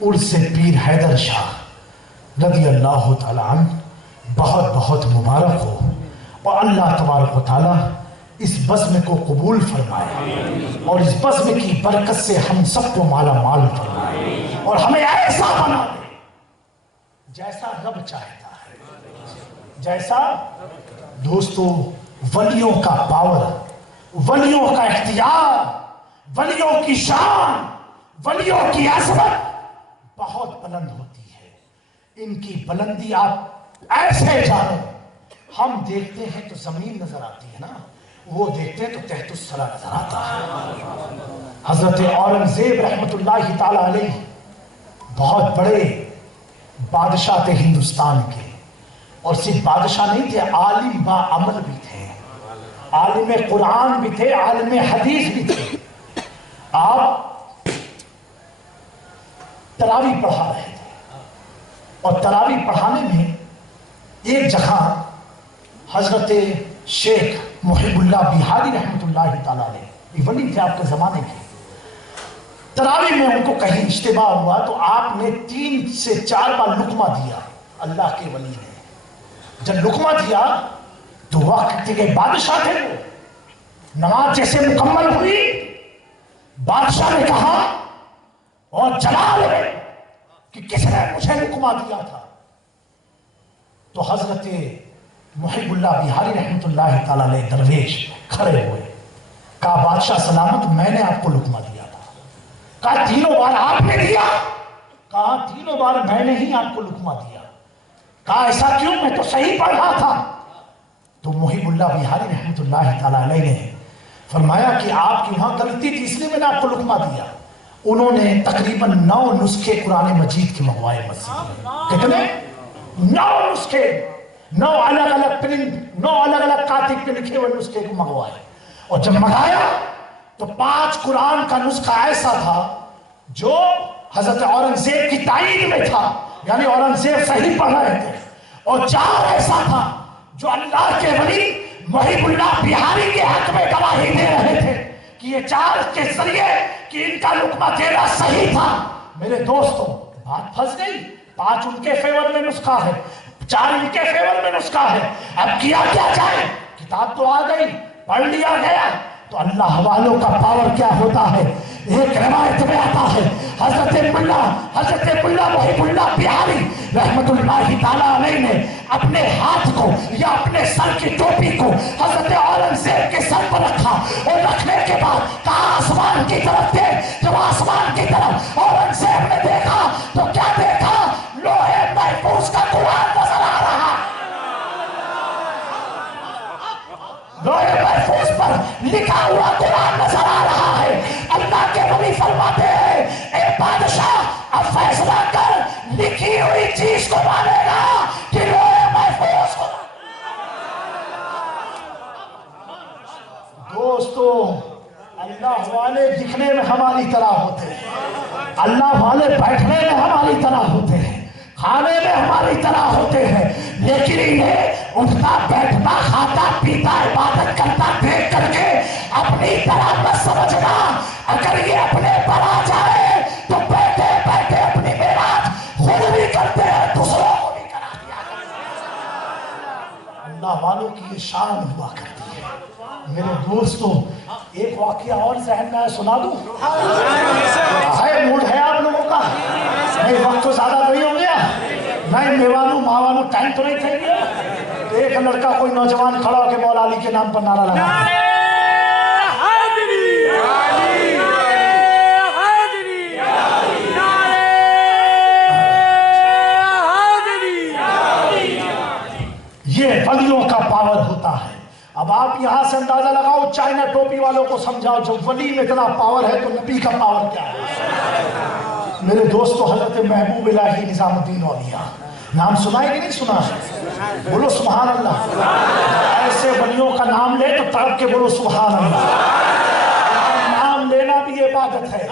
عرس پیر حیدر شاہ رضی اللہ تعالیٰ عنہ بہت بہت مبارک ہو، اور اللہ تبارک و تعالیٰ اس بزم کو قبول فرمائے، اور اس بزم کی برکت سے ہم سب کو مالا مال فرمائے، اور ہمیں ایسا بنا دے جیسا رب چاہتا ہے۔ جیسا دوستو ولیوں کا پاور، ولیوں کا اختیار، ولیوں کی شان، ولیوں کی عظمت بہت بلند ہوتی ہے۔ ان کی بلندی آپ ایسے جانو، ہم دیکھتے ہیں تو زمین نظر آتی ہے نا، وہ دیکھتے ہیں تو تحت الثری نظر آتا ہے۔ حضرت اورنگزیب رحمت اللہ تعالی علیہ بہت بڑے بادشاہ تھے ہندوستان کے، اور صرف بادشاہ نہیں تھے، عالم با عمل بھی تھے، عالم قرآن بھی تھے، عالم حدیث بھی تھے۔ آپ تراویح پڑھا رہے تھے، اور تراویح پڑھانے میں ایک جگہ حضرت شیخ محب اللہ بہاری رحمت اللہ تعالیٰ علیہ، یہ ولی تھے آپ کے زمانے کے، تراویح میں ان کو کہیں اجتماع ہوا تو آپ نے 3 سے 4 بار لقمہ دیا۔ اللہ کے ولی نے جب لقمہ دیا تو وقت کے بادشاہ تھے، وہ نماز جیسے مکمل ہوئی، بادشاہ نے کہا اور جلال ہے کہ کس نے مجھے لقمہ دیا تھا؟ تو حضرت محب اللہ بہاری رحمت اللہ تعالیٰ علیہ درویش کھڑے ہوئے، کہا بادشاہ سلامت، میں نے آپ کو لقمہ دیا تھا۔ کہا 3 بار آپ نے دیا؟ کہا 3 بار میں نے ہی آپ کو لقمہ دیا۔ کہا ایسا کیوں؟ میں تو صحیح پڑھ رہا تھا۔ تو محب اللہ بہاری رحمت اللہ تعالیٰ علیہ نے فرمایا کہ آپ کی وہاں غلطی تھی، اس لیے میں نے آپ کو لقمہ دیا۔ انہوں نے تقریباً 9 نسخے قرآن مجید کے منگوائے مسجد میں۔ کتنے؟ 9 نسخے، 9 الگ الگ پرنٹ، 9 الگ الگ کاتب کے لکھے ہوئے نسخے کو منگوائے، اور جب منگایا تو 5 قرآن کا نسخہ ایسا تھا جو حضرت اورنگزیب کی تائید میں تھا، یعنی اورنگزیب صحیح پڑھ رہے تھے، اور 4 ایسا تھا جو اللہ کے ولی محب اللہ بہاری کے حق میں گواہی دے رہے تھے کہ یہ 4 کے ذریعے کہ ان کا لقمہ دینا صحیح تھا۔ میرے دوستوں بات پھنس گئی، 5 ان کے فیور میں نسخہ ہے، 4 ان کے فیور میں نسخہ ہے، اب کیا جائے؟ کتاب تو آ گئی، پڑھ لیا گیا، تو اللہ والوں کا پاور کیا ہوتا ہے۔ ایک روایت میں آتا ہے حضرت ملا محب اللہ بہاری رحمت اللہ تعالیٰ علیہ نے اپنے ہاتھ کو یا اپنے سر کی ٹوپی کو حضرت اورنگزیب کے سر پر رکھا، اور رکھنے کے بعد کہا آسمان کی طرف دیکھ۔ جب آسمان کی طرف اورنگزیب نے دیکھا تو کیا دیکھا؟ لوہے محفوظ کا قرآن نظر آ رہا، لوہے محفوظ پر لکھا ہوا قرآن نظر آ رہا ہے۔ اللہ کے ولی فرماتے ہیں اے بادشاہ اب فیصلہ کر، لکھی ہوئی چیز کو مانے گا کہ لوہے محفوظ کو؟ دوستو اللہ والے دکھنے میں ہماری طرح ہوتے ہیں، اللہ والے بیٹھنے میں ہماری طرح ہوتے ہیں، کھانے میں ہماری طرح ہوتے ہیں، لیکن انہیں اٹھتا بیٹھتا کھاتا پیتا عبادت کرتا دیکھ کر کے اپنی طرح مت سمجھنا۔ اگر یہ اپنے پر آ جائے تو بیٹھے بیٹھے اپنی معراج خود بھی کرتے ہیں، دوسروں کو بھی کرا دیا کرتے ہیں۔ اللہ والوں کی یہ شان ہوا کرتی ہے۔ میرے دوستوں ایک واقعہ اور ذہن میں سنا دوں؟ ہے موڈ ہے آپ لوگوں کا؟ نہیں وقت تو زیادہ نہیں ہو گیا، نہیں میوانو ماوانو ٹائم تو نہیں تھے گیا۔ ایک لڑکا کوئی نوجوان کھڑا ہو کے مولا علی کے نام پر نعرہ لگا، یہ ولیوں کا پاور ہوتا ہے۔ اب آپ یہاں سے اندازہ لگاؤ، چائنا ٹوپی والوں کو سمجھاؤ، جو ولی میں اتنا پاور ہے تو نبی کا پاور کیا ہے؟ میرے دوستو حضرت محبوب الہی نظام الدین اولیاء نام سنا ہے کہ نہیں سنا؟ بولو سبحان اللہ. ایسے ولیوں کا نام لے تو تڑپ کے بولو سبحان اللہ. نام لینا بھی عبادت ہے.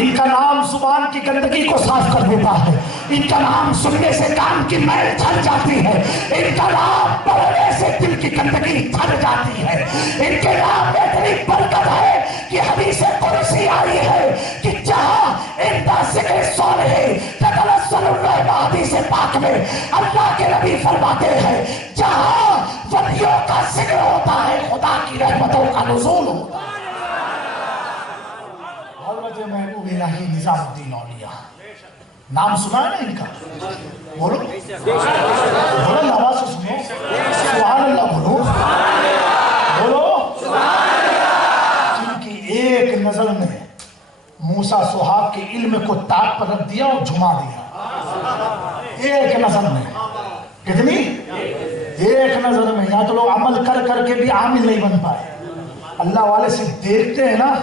ان کا نام زبان کی گندگی کو صاف کر دیتا ہے. ان کا نام سننے سے کان کی میل جھڑ جاتی ہے. ان کا نام پڑھنے سے دل کی گندگی جھڑ جاتی ہے. ان کے نام میں اتنی برکت ہے کہ حدیث قدسی آئی ہے کہ جہاں اندہ ذکر صالح تتنزل الرحمہ. حدیث پاک میں اللہ کے نبی فرماتے ہیں جہاں ولیوں کا ذکر ہوتا ہے خدا کی رحمتوں کا نزول ہوتا ہے. حضرت محبوب الہی نظام الدین اولیاء نام سنا ہے نا ان کا؟ بولو بولو آواز سے سنو سبحان اللہ. بولو بولو جن کی ایک نظر میں موسیٰ سہاگ کے علم کو تاک پر رکھ دیا اور جھما دیا. ایک نظر میں. کتنی؟ ایک نظر میں. یا تو لوگ عمل کر کر کے بھی عامل نہیں بن پائے. اللہ والے سے دیکھتے ہیں نا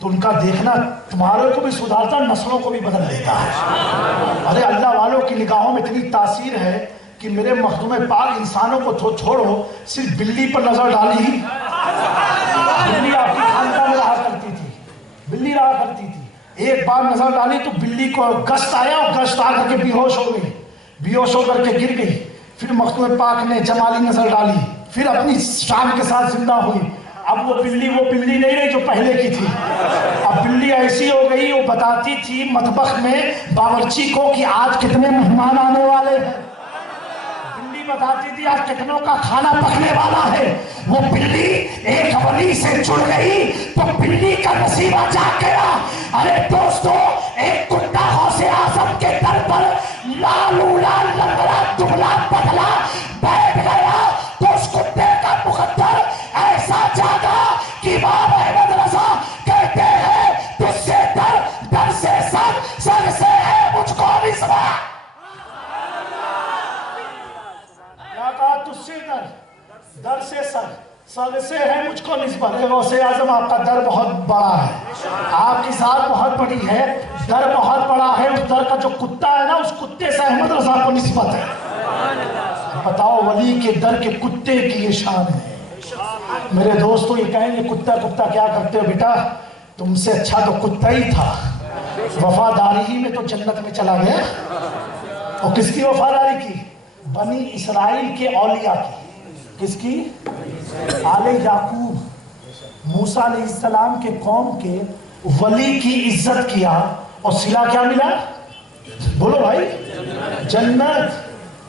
تو ان کا دیکھنا تمہارے کو بھی سدھارتا نسلوں کو بھی بدل دیتا ہے. ارے اللہ والوں کی نگاہوں میں اتنی تاثیر ہے کہ میرے مخدوم پاک انسانوں کو چھوڑو صرف بلی پر نظر ڈالی ہی. بلی آپ کی خاندان میں رہا کرتی تھی. بلی رہا کرتی تھی. ایک بار نظر ڈالی تو بلی کو گشت آیا اور گشت آ کر کے بیہوش ہو گئی. بیہوش ہو کر کے گر گئی. پھر مخدوم پاک نے جمالی نظر ڈالی. پھر اپنی شان کے ساتھ زندہ ہوئی. اب وہ بلی نہیں رہی جو پہلے کی تھی. اب بلی ایسی ہو گئی وہ بتاتی تھی مطبخ میں باورچی کو کہ آج کتنے مہمان آنے والے ہیں. بلی بتاتی تھی آج کتنوں کا کھانا پکنے والا ہے. وہ بلی ایک ولی سے جڑ گئی تو بلی کا نصیبہ جاگ گیا. ارے دوستو ایک کتا غوث اعظم کے در پر لالولا لنگڑا دبلا پتلا بیٹھ گیا تو اس کتے کا مقدر ایسا جاگا کہ امام احمد رضا کہتے ہیں تجھ سے در سے سر سے ہے مجھ کو نسبت. کیا کہا؟ تجھ سے در سے سر سے ہے مجھ کو نسبت. غوث اعظم آپ کا در بہت بڑا ہے. آپ کی ذات بہت بڑی ہے. در بہت بڑا ہے. اس در کا جو کتا ہے نا اس کتے سے احمد رضا کو نسبت ہے. بتاؤ ولی کے در کے کتے کی یہ شان ہے. میرے دوستو یہ کہیں گے کتا کیا کرتے ہو بیٹا؟ تم سے اچھا تو کتا ہی تھا. وفاداری ہی میں تو جنت میں چلا گیا. اور کس کی وفاداری کی؟ بنی اسرائیل کے اولیاء کی. کس کی؟ آل یعقوب. موسیٰ علیہ السلام کے قوم کے ولی کی عزت کیا اور صلہ کیا ملا؟ بولو بھائی جنت.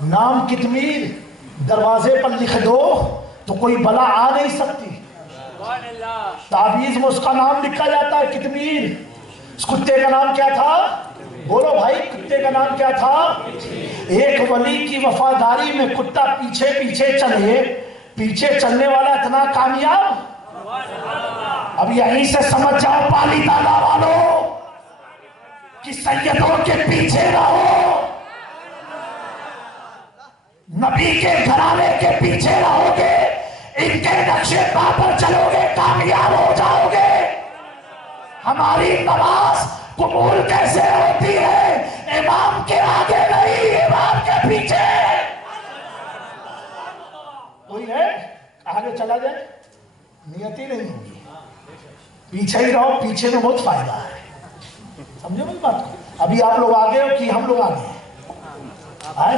نام کتمیر دروازے پر لکھ دو تو کوئی بلا آ نہیں سکتی. تعویذ میں اس کا نام لکھا جاتا ہے کتمیر. اس کتے کا نام کیا تھا؟ بولو بھائی کتے کا نام کیا تھا؟ ایک ولی کی وفاداری میں کتا پیچھے چلے. پیچھے چلنے والا اتنا کامیاب. اب یہیں سے سمجھ جاؤ پالی تانا والوں کہ سیدوں کے پیچھے رہو. نبی کے گھرانے کے پیچھے رہو گے. ان کے نقشے پا پر چلو گے کامیاب ہو جاؤ گے. ہماری نماز قبول کیسے ہوتی ہے؟ امام کے آگے نہیں امام کے پیچھے. کوئی ہے آگے چلا جائے نیت ہی نہیں ہوگی. پیچھے ہی رہو. پیچھے میں بہت فائدہ ہے. سمجھے میری بات کو؟ ابھی آپ لوگ آگے ہو کہ ہم لوگ آگے آئے؟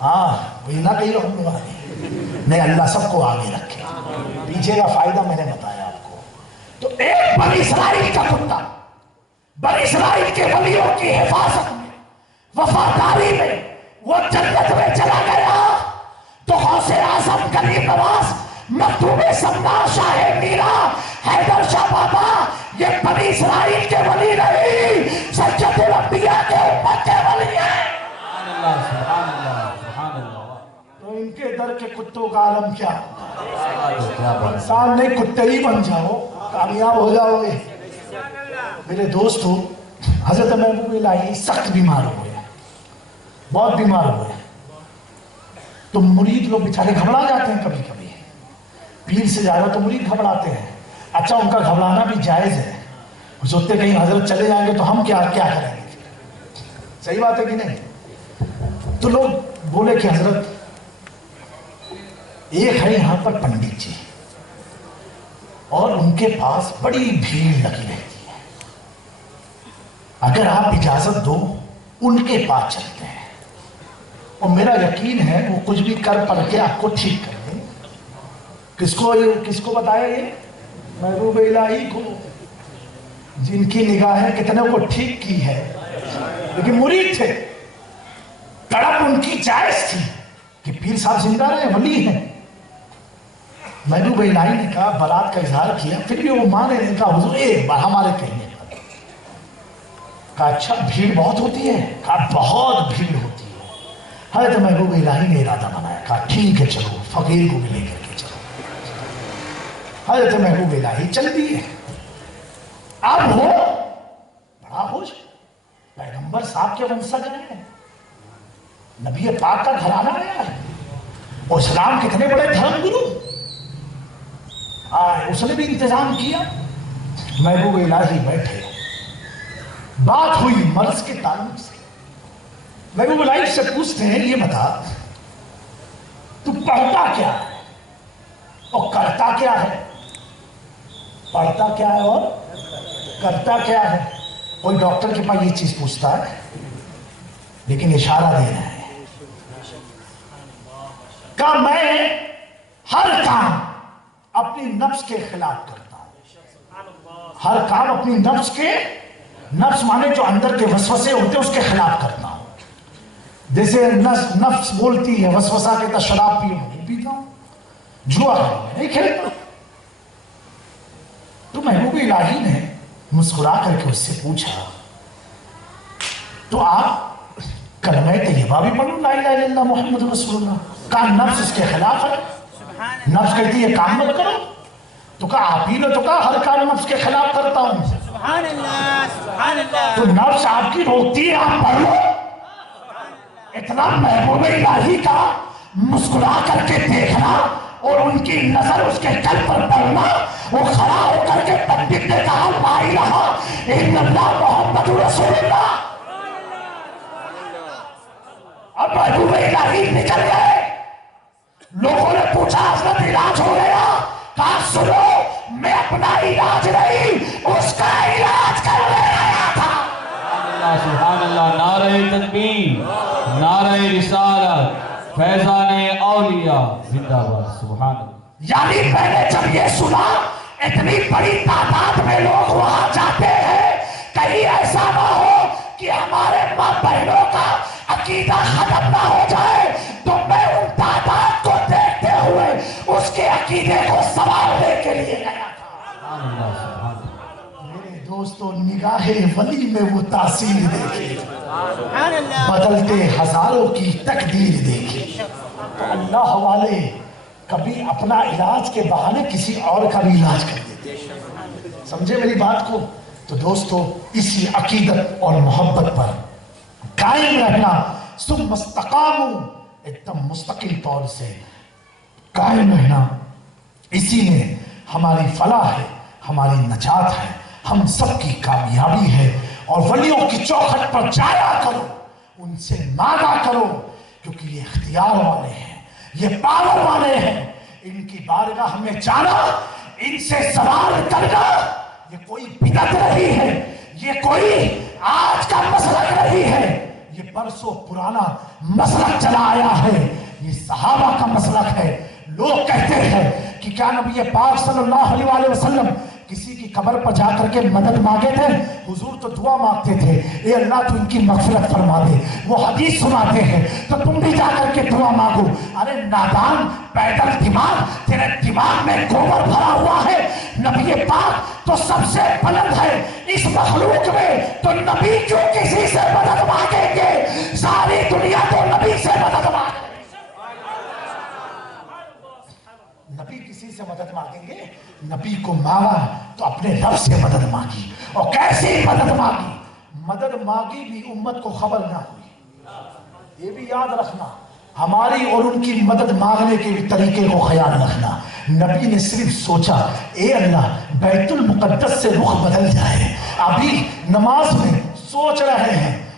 ہاں وہی نہ کہی ہم لوگ آگے نہیں. اللہ سب کو آگے رکھے. پیچھے کا فائدہ میں نے بتایا آپ کو. تو ایک بنی اسرائیل کا کتا بنی اسرائیل کے ولیوں کی حفاظت میں وفاداری میں وہ جنت میں چلا گیا. تو غوث اعظم غریب نواز مخدوم سمنار شاہ میرا حیدر شاہ بابا یہ بنی اسرائیل کے ولی نہیں سید الانبیاء کے امت کے ولی ہیں. سبحان اللہ سبحان اللہ. تو ان کے در کے کتوں کا عالم کیا؟ انسان نہیں کتے ہی بن جاؤ کامیاب ہو جاؤ گے. میرے دوستو حضرت محبوب الہی سخت بیمار ہوئے. بہت بیمار ہوئے. تو مرید لوگ بیچارے گھبرا جاتے ہیں. کبھی کبھی پیر سے جا رہا تو مرید گھبراتے ہیں. اچھا ان کا گھبرانا بھی جائز ہے. سوچتے کہیں حضرت چلے جائیں گے تو ہم کیا کریں گے. صحیح بات ہے کہ نہیں؟ تو لوگ بولے کہ حضرت ایک ہے یہاں پر پنڈت جی اور ان کے پاس بڑی بھیڑ لگی رہتی ہے، اگر آپ اجازت دو ان کے پاس چلتے ہیں، اور میرا یقین ہے وہ کچھ بھی کر پڑھ کے آپ کو ٹھیک کر دیں۔ کس کو بتایا یہ؟ محبوب الہی کو، جن کی نگاہیں کتنے کو ٹھیک کی ہے، لیکن مرید تھے، تڑپ ان کی جائز تھی کہ پیر صاحب زندہ رہے، ولی ہیں۔ محبوب الہی نے کہا، برات کا اظہار کیا، پھر بھی وہ مانے نہیں، کہا حضور ایک بار ہمارے کہنے پر۔ کہا اچھا بھیڑ بہت ہوتی ہے؟ کہا بہت بھیڑ ہوتی ہے۔ حضرت محبوب الہی نے ارادہ بنایا، کہا ٹھیک ہے چلو، فقیر کو بھی لے کر کے چلو۔ حضرت محبوب الہی چل دیے۔ اب ہو بڑا خوش، پیغمبر صاحب کے ونسج ہیں، نبی پاک کا گھرانہ آیا ہے، اور اسلام کتنے بڑے دھرم گرو آئے، اس نے بھی انتظام کیا۔ محبوب الہی بیٹھے، بات ہوئی مرض کے تعلق سے۔ محبوب الہی سے پوچھتے ہیں، یہ بتا تو پڑھتا کیا ہے اور کرتا کیا ہے؟ پڑھتا کیا ہے اور کرتا کیا ہے؟ کوئی ڈاکٹر کے پاس یہ چیز پوچھتا ہے، لیکن اشارہ دے رہا ہے کہ میں ہر کام اپنی نفس کے خلاف کرتا ہوں، ہر کام اپنی نفس کے، نفس مانے جو اندر کے وسوسے ہوتے ہیں اس کے خلاف کرتا ہوں۔ جیسے نفس بولتی ہے، وسوسہ کہتا شراب پیو، نہیں پیتا ہوں، جوا نہیں کھیلتا۔ تو محبوب الہی نے مسکرا کر کے اس سے پوچھا، تو آپ کلمہ طیبہ بھی پڑھو، لا الہ الا اللہ محمد رسول اللہ؟ کہا نفس اس کے خلاف ہے، نفس کہتی ہے کام مت کرو، تو کہا آپ ہی نے تو کہا ہر کام نفس کے خلاف کرتا ہوں۔ سبحان اللہ سبحان اللہ۔ تو نفس آپ کی روکتی ہے آپ پڑھ لو۔ اتنا محبوب الہی کا مسکرا کر کے دیکھنا اور ان کی نظر اس کے قلب پر پڑنا، وہ کھڑا ہو کر کے پنڈت نے کہا لا الہ الا اللہ محمد رسول اللہ۔ اب محبوب الہی نکل گئے، لوگوں نے پوچھا حضرت علاج ہو گیا؟ کہا سنو میں اپنا علاج نہیں اس کا علاج کرنے آیا تھا۔ سبحان اللہ، نعرہ تکبیر، نعرہ رسالت، فیضان اولیاء زندہ باد، سبحان اللہ۔ یعنی میں نے جب یہ سنا اتنی بڑی تعداد میں لوگ وہاں جاتے ہیں، کہیں ایسا نہ ہو کہ ہمارے ماں بہنوں کا عقیدہ ختم نہ ہو جائے، تو میں ان تعداد کو دیکھتے ہوئے اس کے عقیدے کو سنوارنے کے لیے گیا تھا۔ سبحان اللہ، سبحان اللہ۔ میرے دوستوں، نگاہ ولی میں وہ تاثیر دیکھی، سبحان اللہ۔ بدلتے ہزاروں کی تقدیر دیکھی۔ تو اللہ والے کبھی اپنا علاج کے بہانے کسی اور کا بھی علاج کر دیتے، سمجھے میری بات کو؟ تو دوستو اسی عقیدت اور محبت پر قائم رہنا، ثم استقاموا، ایک دم مستقل طور سے قائم رہنا، اسی میں ہماری فلاح ہے، ہماری نجات ہے، ہم سب کی کامیابی ہے۔ اور ولیوں کی چوکھٹ پر جایا کرو، ان سے مانگا کرو، کیونکہ یہ اختیار والے ہیں، یہ پاور والے ہیں، ان کی بارگاہ میں جانا، ان سے سوال کرنا، یہ کوئی بدعت نہیں ہے، یہ کوئی آج کا مسلک نہیں ہے، یہ برسوں پرانا مسلک چلا آیا ہے، یہ صحابہ کا مسلک ہے۔ لوگ کہتے ہیں کہ کیا نبی پاک صلی اللہ علیہ وسلم کسی کی قبر پر جا کر کے مدد مانگے تھے؟ حضور تو دعا مانگتے تھے، اے اللہ تو ان کی مغفرت فرما دے، وہ حدیث سناتے ہیں، تو تم بھی جا کر کے دعا مانگو۔ ارے نادان پیدل دماغ، تیرے دماغ میں گوبر بھرا ہوا ہے، نبی پاک تو سب سے بلند ہے اس مخلوق میں، تو نبی کیوں کسی سے مدد مانگیں گے؟ ساری دنیا تو نبی سے مدد مانگے، نبی کسی سے مدد مانگیں گے؟ نبی کو مانگا تو اپنے رب سے مدد مانگی، اور کیسی مدد مانگی؟ مدد مانگی بھی امت کو خبر نہ ہوئی، یہ بھی یاد رکھنا، ہماری اور ان کی مدد مانگنے کے طریقے کو خیال رکھنا۔ نبی نے صرف سوچا اے اللہ بیت المقدس سے رخ بدل جائے، ابھی نماز میں سوچ رہے ہیں